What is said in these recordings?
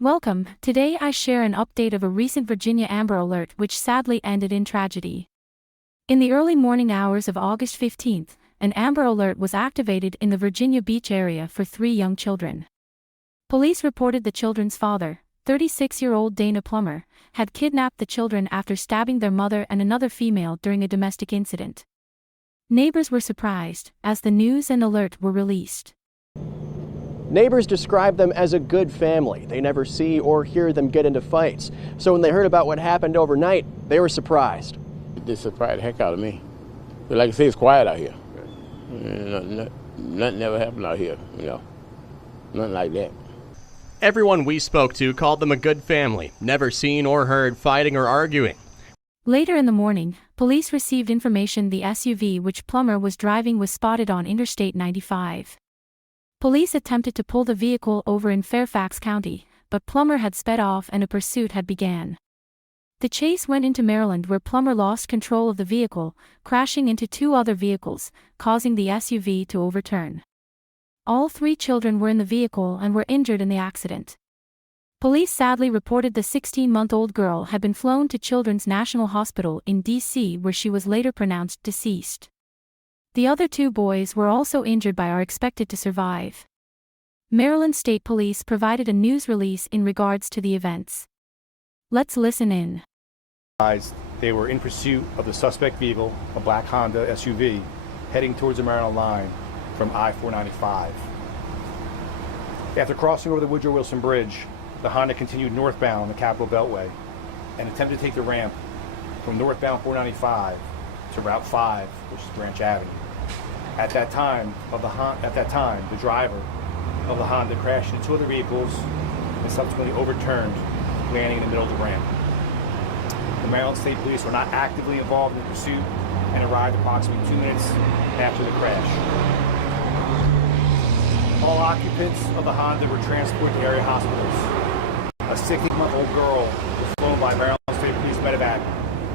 Welcome. Today I share an update of a recent Virginia Amber Alert which sadly ended in tragedy. In the early morning hours of August 15th, an Amber Alert was activated in the Virginia Beach area for 3 young children. Police reported the children's father, 36-year-old Dana Plummer, had kidnapped the children after stabbing their mother and another female during a domestic incident. Neighbors were surprised as the news and alert were released. Neighbors describe them as a good family. They never see or hear them get into fights. So when they heard about what happened overnight, they were surprised. It surprised the heck out of me. But like I say, it's quiet out here. Nothing ever happened out here, Nothing like that. Everyone we spoke to called them a good family, never seen or heard fighting or arguing. Later in the morning, police received information the SUV which Plummer was driving was spotted on Interstate 95. Police attempted to pull the vehicle over in Fairfax County, but Plummer had sped off and a pursuit had began. The chase went into Maryland where Plummer lost control of the vehicle, crashing into 2 other vehicles, causing the SUV to overturn. All 3 children were in the vehicle and were injured in the accident. Police sadly reported the 16-month-old girl had been flown to Children's National Hospital in D.C. where she was later pronounced deceased. The other 2 boys were also injured but are expected to survive. Maryland State Police provided a news release in regards to the events. Let's listen in. They were in pursuit of the suspect vehicle, a black Honda SUV, heading towards the Maryland line from I-495. After crossing over the Woodrow Wilson Bridge, the Honda continued northbound on the Capitol Beltway and attempted to take the ramp from northbound 495 to Route 5, which is Branch Avenue. At that time, the driver of the Honda crashed into 2 other vehicles and subsequently overturned, landing in the middle of the ramp. The Maryland State Police were not actively involved in the pursuit and arrived approximately 2 minutes after the crash. All occupants of the Honda were transported to area hospitals. A 16-month-old girl was flown by Maryland State Police medevac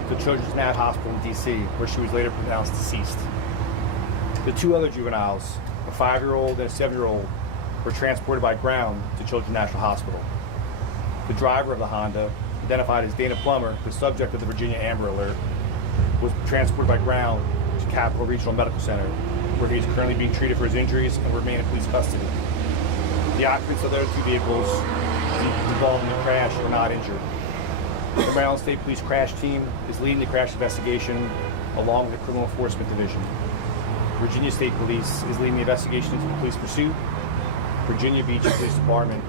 to Children's National Hospital in D.C., where she was later pronounced deceased. The 2 other juveniles, a 5-year-old and a 7-year-old, were transported by ground to Children's National Hospital. The driver of the Honda, identified as Dana Plummer, the subject of the Virginia Amber Alert, was transported by ground to Capital Regional Medical Center, where he is currently being treated for his injuries and will remain in police custody. The occupants of the other 2 vehicles involved in the crash were not injured. The Maryland State Police crash team is leading the crash investigation along with the Criminal Enforcement Division. Virginia State Police is leading the investigation into the police pursuit. Virginia Beach Police Department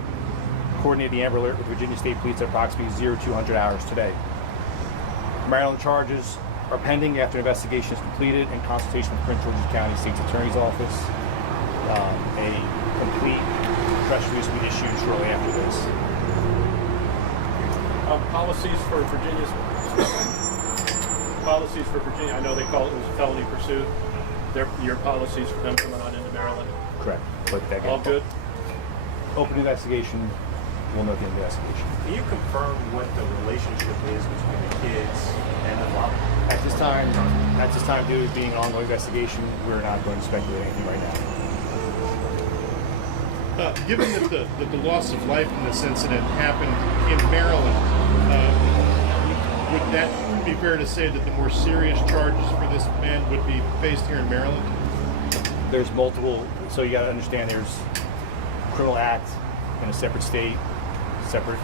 coordinated the Amber Alert with Virginia State Police at approximately 0200 hours today. Maryland charges are pending after investigation is completed in consultation with Prince George's County State's Attorney's Office. A complete press release will be issued shortly after this. Policies for Virginia, I know they call it was a felony pursuit. Your policies for them coming on into Maryland? Correct. But all good? Open investigation. We'll know the investigation. Can you confirm what the relationship is between the kids and the father? At this time, due to it being an ongoing investigation, we're not going to speculate anything right now. Given that the loss of life in this incident happened in Maryland, would that be fair to say that the more serious charges for this man would be faced here in Maryland? There's multiple, so you got to understand there's a criminal act in a separate state, separate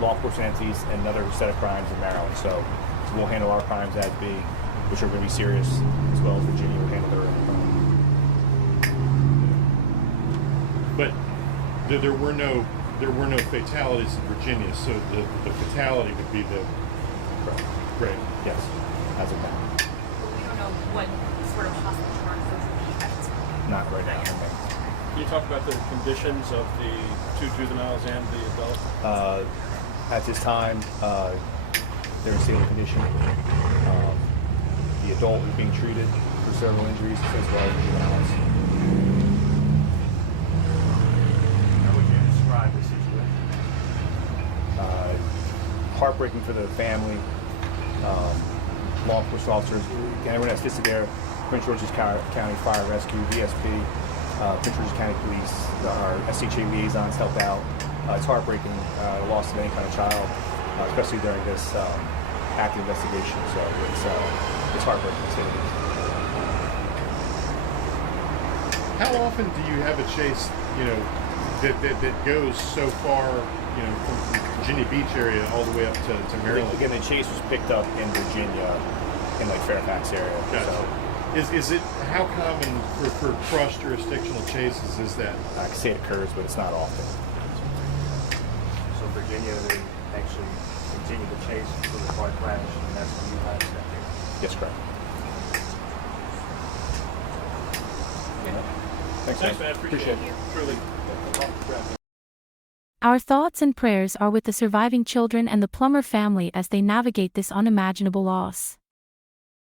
law enforcement entities, and another set of crimes in Maryland. So we'll handle our crimes as B, which are going to be serious, as well as Virginia will handle their own crime. But there were no fatalities in Virginia, so the fatality would be the Correct. Right. Yes, as of now. We don't know what sort of hospital charges those would be at this point. Not right now. Can you talk about the conditions of the 2 juveniles and the adult? At this time, they're in stable condition. The adult is being treated for several injuries as well as the juveniles. How would you describe the situation? Heartbreaking for the family, law enforcement officers, everyone that's listed there, Prince George's County Fire Rescue, VSP, Prince George's County Police, our SHA liaisons help out. It's heartbreaking, the loss of any kind of child, especially during this active investigation. So it's heartbreaking to say the least. How often do you have a chase, that goes so far, from Virginia Beach area all the way up to Maryland? Again, the chase was picked up in Virginia, in like Fairfax area. Gotcha. So, Is it, how common for cross-jurisdictional chases is that? I can say it occurs, but it's not often. So Virginia, they actually continue the chase for the car crash, and that's when you guys stepped in. Yes, correct. Thanks, man. Appreciate it. Truly. Our thoughts and prayers are with the surviving children and the Plummer family as they navigate this unimaginable loss.